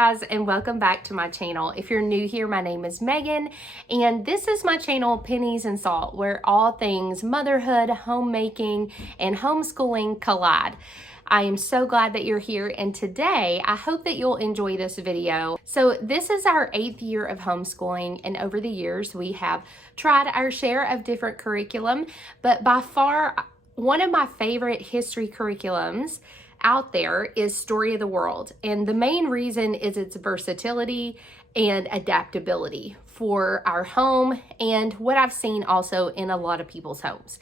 guys, and welcome back to my channel. If you're new here, my name is Megan, and this is my channel, Pennies and Salt, where all things motherhood, homemaking, and homeschooling collide. I am so glad that you're here, and today I hope that you'll enjoy this video. So this is our 8th year of homeschooling, and over the years we have tried our share of different curriculum, but by far one of my favorite history curriculums out there is Story of the World, and the main reason is its versatility and adaptability for our home and what I've seen also in a lot of people's homes.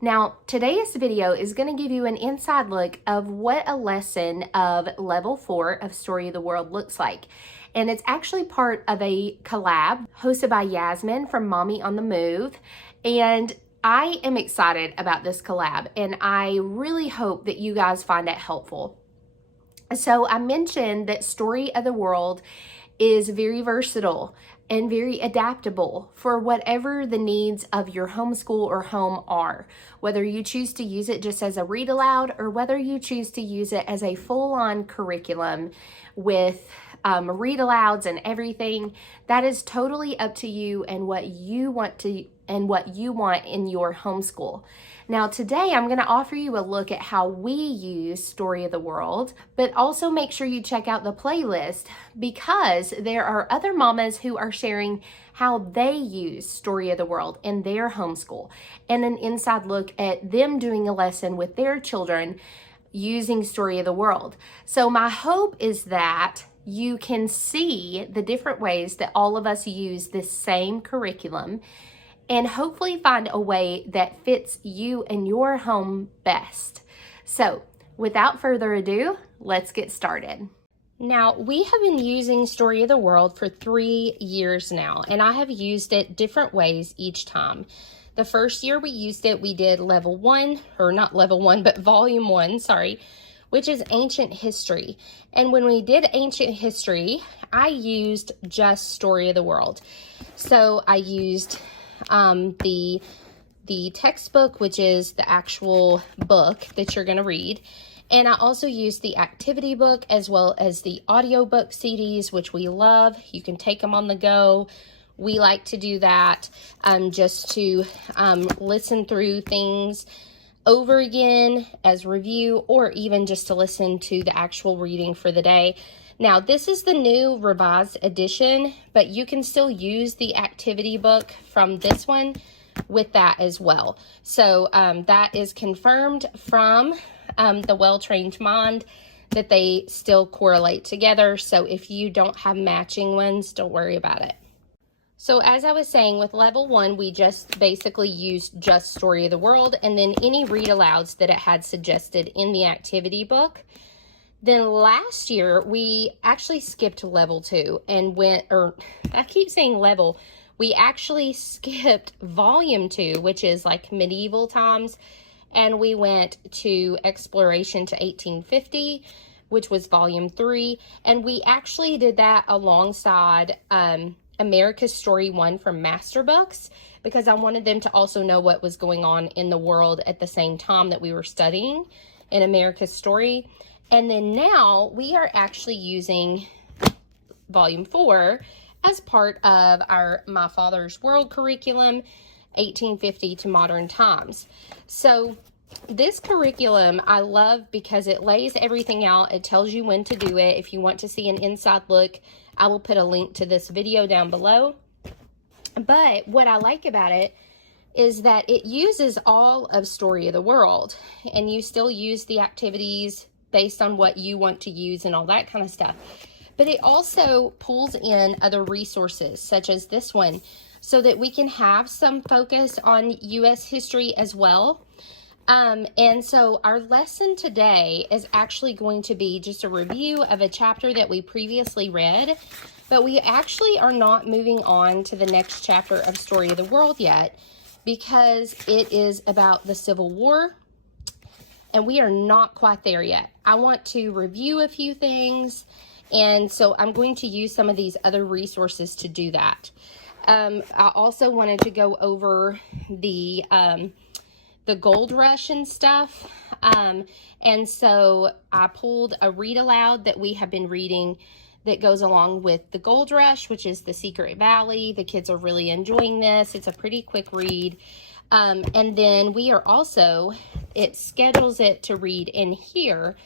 Now, today's video is going to give you an inside look of what a lesson of level 4 of Story of the World looks like. And it's actually part of a collab hosted by Yasmin from Mommy on the Move. And I am excited about this collab, and I really hope that you guys find it helpful. So I mentioned that Story of the World is very versatile and very adaptable for whatever the needs of your homeschool or home are. Whether you choose to use it just as a read aloud or whether you choose to use it as a full-on curriculum with read alouds and everything, that is totally up to you and what you want in your homeschool. Now today I'm going to offer you a look at how we use Story of the World, but also make sure you check out the playlist because there are other mamas who are sharing how they use Story of the World in their homeschool, and an inside look at them doing a lesson with their children using Story of the World. So my hope is that you can see the different ways that all of us use this same curriculum and hopefully find a way that fits you and your home best. So without further ado, let's get started. Now, we have been using Story of the World for 3 years now, and I have used it different ways each time. The first year we used it, we did level 1, or not level 1, but volume 1, sorry, which is ancient history. And when we did ancient history, I used just Story of the World. So I used the textbook, which is the actual book that you're going to read. And I also used the activity book as well as the audiobook CDs, which we love. You can take them on the go. We like to do that just to listen through things over again as review, or even just to listen to the actual reading for the day. Now, this is the new revised edition, but you can still use the activity book from this one with that as well. So that is confirmed from the Well-Trained Mind that they still correlate together. So if you don't have matching ones, don't worry about it. So as I was saying, with level 1, we just basically used just Story of the World and then any read alouds that it had suggested in the activity book. Then last year, we actually skipped level 2 and I keep saying level, we actually skipped volume 2, which is like medieval times, and we went to Exploration to 1850, which was volume 3, and we actually did that alongside America's Story 1 from Master Books, because I wanted them to also know what was going on in the world at the same time that we were studying in America's Story. And then now we are actually using volume 4 as part of our My Father's World curriculum, 1850 to modern times. So this curriculum I love because it lays everything out. It tells you when to do it. If you want to see an inside look, I will put a link to this video down below. But what I like about it is that it uses all of Story of the World, and you still use the activities based on what you want to use and all that kind of stuff. But it also pulls in other resources such as this one so that we can have some focus on U.S. history as well. And so our lesson today is actually going to be just a review of a chapter that we previously read, but we actually are not moving on to the next chapter of Story of the World yet because it is about the Civil War, and we are not quite there yet. I want to review a few things, and so I'm going to use some of these other resources to do that. I also wanted to go over the gold rush and stuff. And so I pulled a read aloud that we have been reading that goes along with the Gold Rush, which is the Secret Valley. The kids are really enjoying this. It's a pretty quick read. And then we are also, it schedules it to read in here,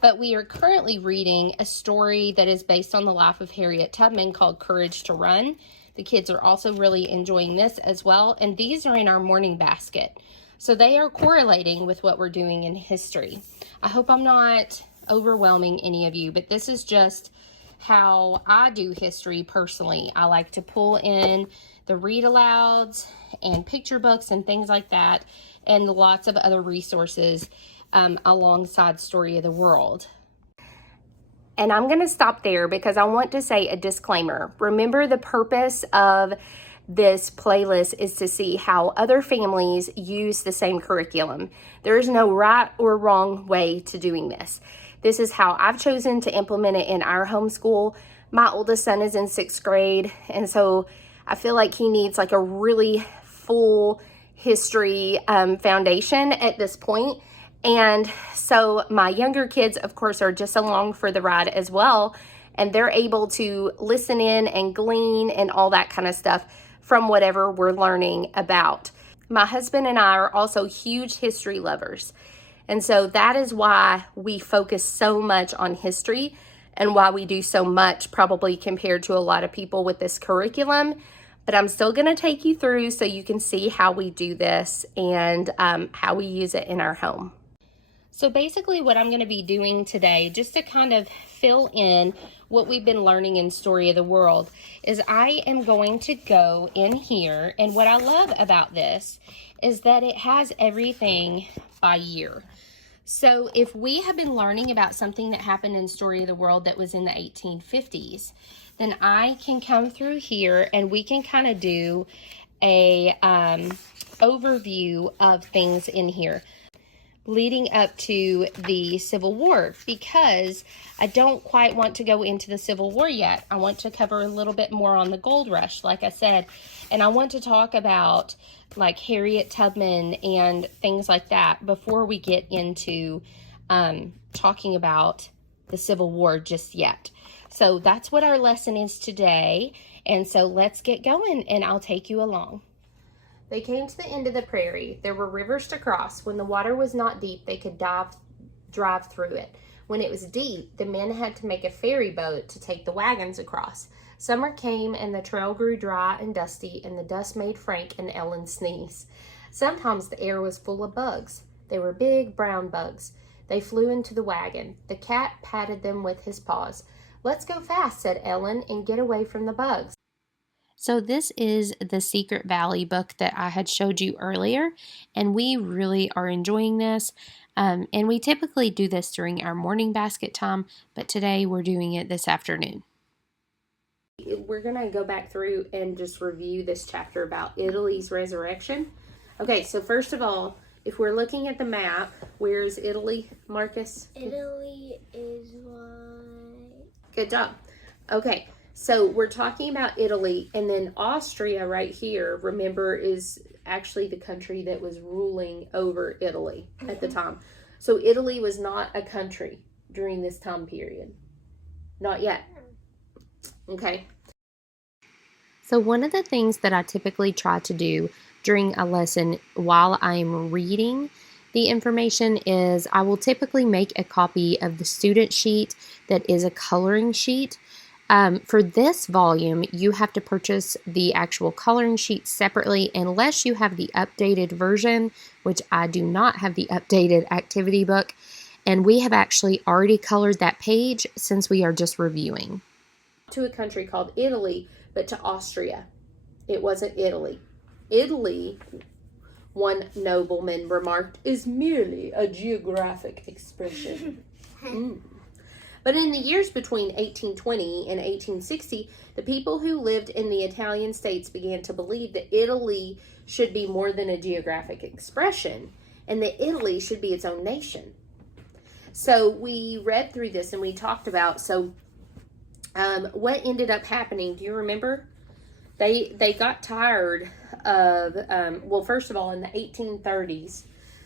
but we are currently reading a story that is based on the life of Harriet Tubman called Courage to Run. The kids are also really enjoying this as well, and these are in our morning basket. So they are correlating with what we're doing in history. I hope I'm not overwhelming any of you, but this is just how I do history personally. I like to pull in the read alouds and picture books and things like that, and lots of other resources alongside Story of the World. And I'm going to stop there because I want to say a disclaimer. Remember, the purpose of this playlist is to see how other families use the same curriculum. There is no right or wrong way to doing this. This is how I've chosen to implement it in our homeschool. My oldest son is in 6th grade, and so I feel like he needs like a really full history foundation at this point. And so my younger kids, of course, are just along for the ride as well, and they're able to listen in and glean and all that kind of stuff from whatever we're learning about. My husband and I are also huge history lovers. And so that is why we focus so much on history and why we do so much probably compared to a lot of people with this curriculum. But I'm still going to take you through so you can see how we do this and how we use it in our home. So basically what I'm going to be doing today, just to kind of fill in what we've been learning in Story of the World, is I am going to go in here, and what I love about this is that it has everything by year. So if we have been learning about something that happened in Story of the World that was in the 1850s, then I can come through here and we can kind of do a overview of things in here leading up to the Civil War, because I don't quite want to go into the Civil War yet. I want to cover a little bit more on the Gold Rush, like I said, and I want to talk about like Harriet Tubman and things like that before we get into talking about the Civil War just yet. So that's what our lesson is today, and so let's get going and I'll take you along. They came to the end of the prairie. There were rivers to cross. When the water was not deep, they could drive through it. When it was deep, the men had to make a ferry boat to take the wagons across. Summer came, and the trail grew dry and dusty, and the dust made Frank and Ellen sneeze. Sometimes the air was full of bugs. They were big brown bugs. They flew into the wagon. The cat patted them with his paws. "Let's go fast," said Ellen, "and get away from the bugs." So this is the Secret Valley book that I had showed you earlier, and we really are enjoying this. And we typically do this during our morning basket time, but today we're doing it this afternoon. We're going to go back through and just review this chapter about Italy's resurrection. Okay, so first of all, if we're looking at the map, where is Italy, Marcus? Italy is right. Good job. Okay. So we're talking about Italy, and then Austria right here, remember, is actually the country that was ruling over Italy at the time. So Italy was not a country during this time period. Not yet. Okay. So one of the things that I typically try to do during a lesson while I'm reading the information is I will typically make a copy of the student sheet that is a coloring sheet. For this volume, you have to purchase the actual coloring sheet separately unless you have the updated version, which I do not have the updated activity book. And we have actually already colored that page since we are just reviewing. To a country called Italy, but to Austria. It wasn't Italy. Italy, one nobleman remarked, is merely a geographic expression. But in the years between 1820 and 1860, the people who lived in the Italian states began to believe that Italy should be more than a geographic expression and that Italy should be its own nation. So we read through this and we talked about, what ended up happening, do you remember? They got tired of, well, first of all, in the 1830s,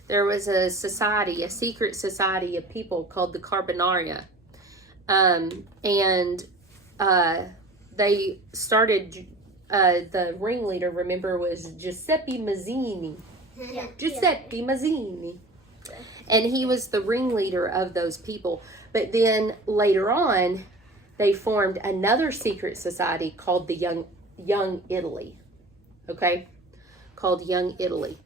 there was a society, a secret society of people called the Carbonaria. And they started, the ringleader, remember, was Giuseppe Mazzini. Yeah. Giuseppe Mazzini. And he was the ringleader of those people. But then later on, they formed another secret society called the Young Italy. Okay? Called Young Italy.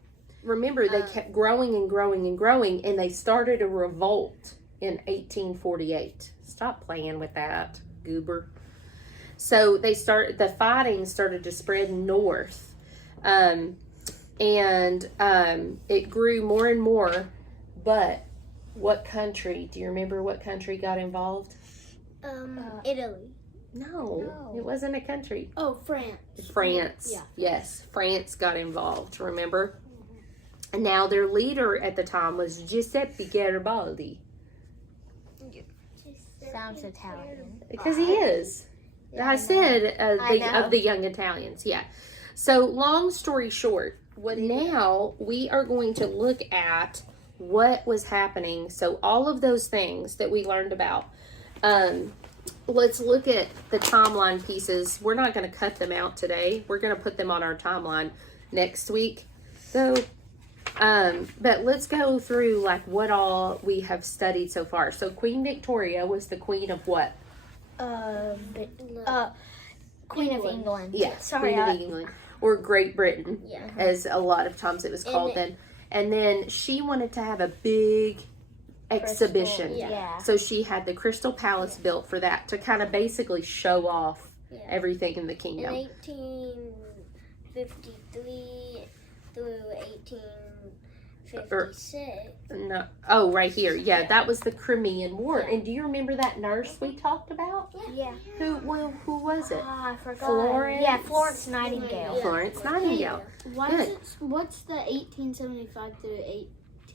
Remember, they kept growing and growing and growing, and they started a revolt in 1848. Stop playing with that, goober. So the fighting started to spread north. And it grew more and more. But what country, do you remember what country got involved? Italy. No, it wasn't a country. Oh, France. France. Yeah. Yes, France got involved, remember? And now their leader at the time was Giuseppe Garibaldi. Sounds Italian. Because he is. Yeah, I said I know. of the young Italians, yeah. So long story short, now we are going to look at what was happening. So all of those things that we learned about, let's look at the timeline pieces. We're not going to cut them out today. We're going to put them on our timeline next week. So, but let's go through like what all we have studied so far. So Queen Victoria was the queen of what? Queen of England. Yeah, Sorry, Queen of England. Or Great Britain, Yeah. as a lot of times it was called then. And then she wanted to have a big exhibition. Yeah. So she had the Crystal Palace built for that, to kind of basically show off everything in the In kingdom. 1853 through 1856. No, oh, right here. Yeah, Yeah. that was the Crimean War. Yeah. And do you remember that nurse we talked about? Yeah. Who was it? I forgot. Florence? Yeah, Florence Nightingale. Yeah. Florence Nightingale. Why Good. is it, what's the 1875 through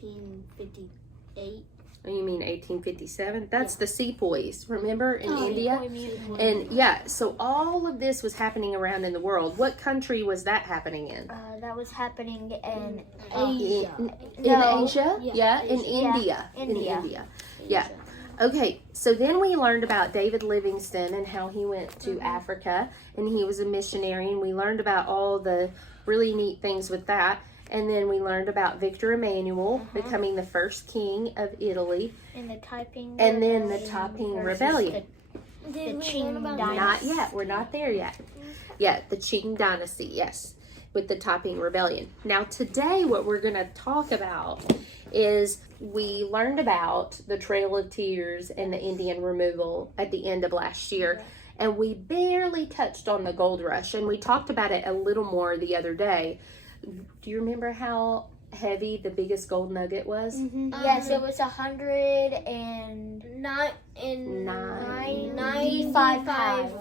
1858? Oh, you mean 1857? That's the sepoys, remember, in Oh, India? Sepoy. And yeah, so all of this was happening around in the world. What country was that happening in? That was happening in Asia. In No. Asia? Yeah, in Asia. India. In India. India. Yeah. Okay, so then we learned about David Livingstone and how he went to Africa and he was a missionary, and we learned about all the really neat things with that. And then we learned about Victor Emmanuel becoming the first king of Italy, in the Taiping and then the Rebellion Taiping versus Rebellion. The Did we Qing learn about dynasty. Not yet. We're not there yet. Yeah, the Qing dynasty, yes, with the Taiping Rebellion. Now today what we're going to talk about is we learned about the Trail of Tears and the Indian removal at the end of last year. And we barely touched on the gold rush, and we talked about it a little more the other day. Do you remember how heavy the biggest gold nugget was? Yes, it was 95 pounds.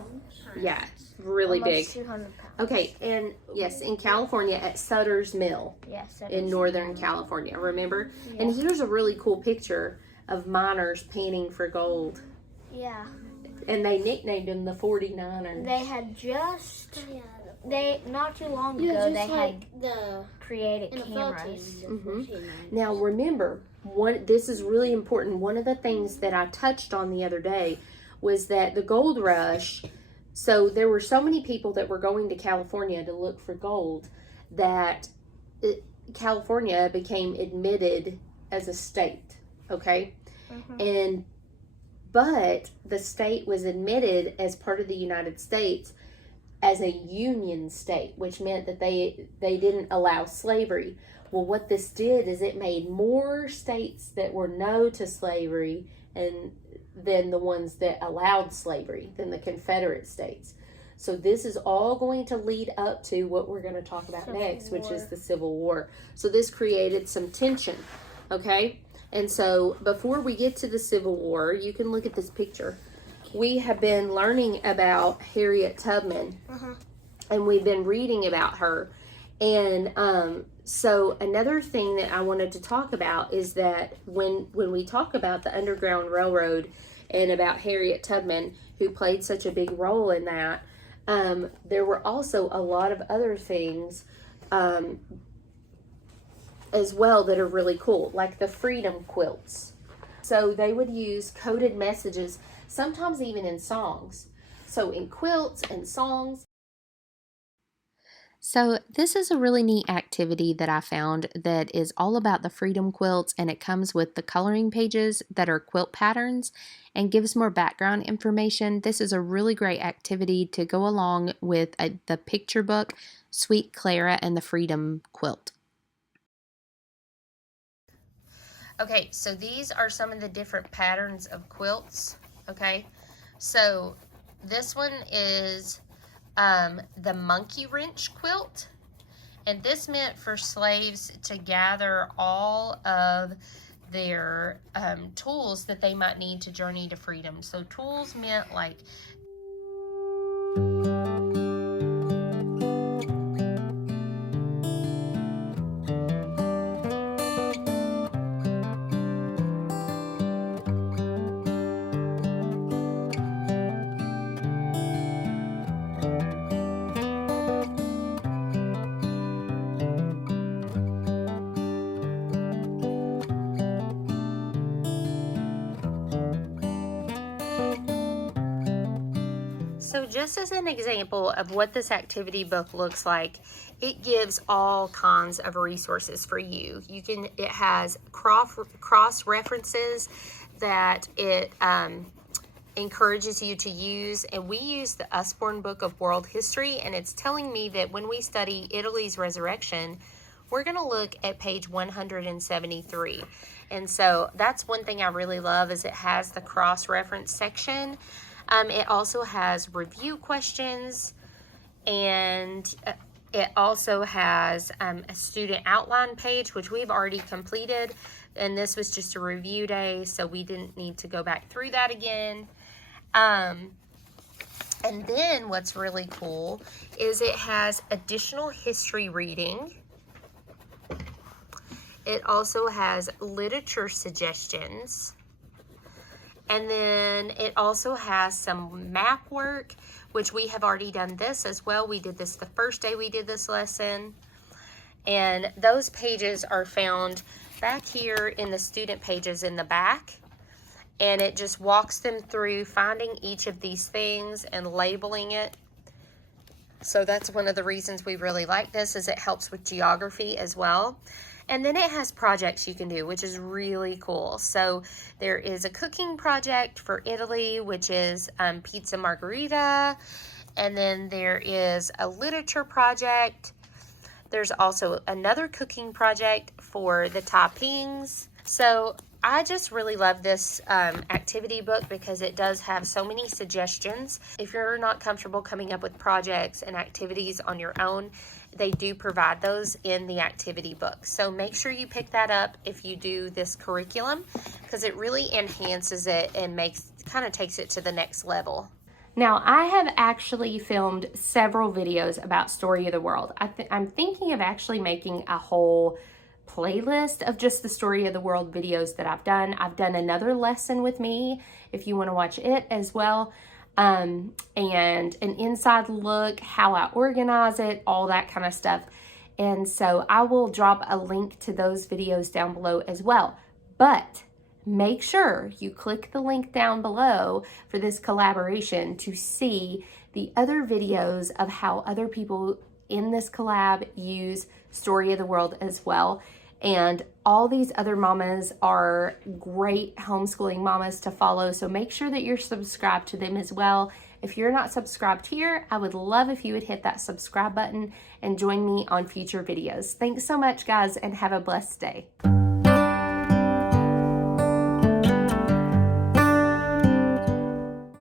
Yeah, really big. 200 pounds. Okay, and yes, in California at Sutter's Mill Yes, that in is. Northern California, remember? And here's a really cool picture of miners panning for gold. Yeah, And they nicknamed them the 49ers. they had just not too long Yeah, ago just they like had the created NFL cameras. team. Mhm. Now remember, this is really important. One of the things that I touched on the other day was that the gold rush, so there were so many people that were going to California to look for gold that California became admitted as a state, okay? But the state was admitted as part of the United States as a union state, which meant that they didn't allow slavery. Well, what this did is it made more states that were no to slavery and than the ones that allowed slavery, than the Confederate states. So this is all going to lead up to what we're going to talk about next, which is the Civil War. So this created some tension, okay? And so before we get to the Civil War, you can look at this picture. We have been learning about Harriet Tubman, and we've been reading about her. And so another thing that I wanted to talk about is that when we talk about the Underground Railroad and about Harriet Tubman, who played such a big role in that, there were also a lot of other things as well that are really cool, like the freedom quilts. So they would use coded messages, sometimes even in songs. sewing quilts and songs. So this is a really neat activity that I found that is all about the freedom quilts, and it comes with the coloring pages that are quilt patterns and gives more background information. This is a really great activity to go along with the picture book, Sweet Clara and the Freedom Quilt. Okay, so these are some of the different patterns of quilts, okay? So this one is the monkey wrench quilt, and this meant for slaves to gather all of their tools that they might need to journey to freedom. So tools meant like So just as an example of what this activity book looks like, it gives all kinds of resources for you. It has cross references that it encourages you to use, and we use the Usborne Book of World History, and it's telling me that when we study Italy's resurrection, we're going to look at page 173. And so that's one thing I really love, is it has the cross-reference section. It also has review questions, and it also has a student outline page, which we've already completed, and this was just a review day, so we didn't need to go back through that again. And then what's really cool is it has additional history reading. It also has literature suggestions. And then it also has some map work, which we have already done this as well. We did this the first day we did this lesson. And those pages are found back here in the student pages in the back. And it just walks them through finding each of these things and labeling it. So that's one of the reasons we really like this, is it helps with geography as well. And then it has projects you can do, which is really cool. So there is a cooking project for Italy, which is pizza margherita. And then there is a literature project. There's also another cooking project for the Taipings. So I just really love this activity book because it does have so many suggestions. If you're not comfortable coming up with projects and activities on your own, they do provide those in the activity book. So make sure you pick that up if you do this curriculum, because it really enhances it and kind of takes it to the next level. Now, I have actually filmed several videos about Story of the World. I'm thinking of actually making a whole playlist of just the Story of the World videos that I've done. I've done another lesson with me if you want to watch it as well. And an inside look, how I organize it, all that kind of stuff. And so I will drop a link to those videos down below as well. But make sure you click the link down below for this collaboration to see the other videos of how other people in this collab use Story of the World as well. And all these other mamas are great homeschooling mamas to follow, so make sure that you're subscribed to them as well. If you're not subscribed here, I would love if you would hit that subscribe button and join me on future videos. Thanks so much, guys, and have a blessed day.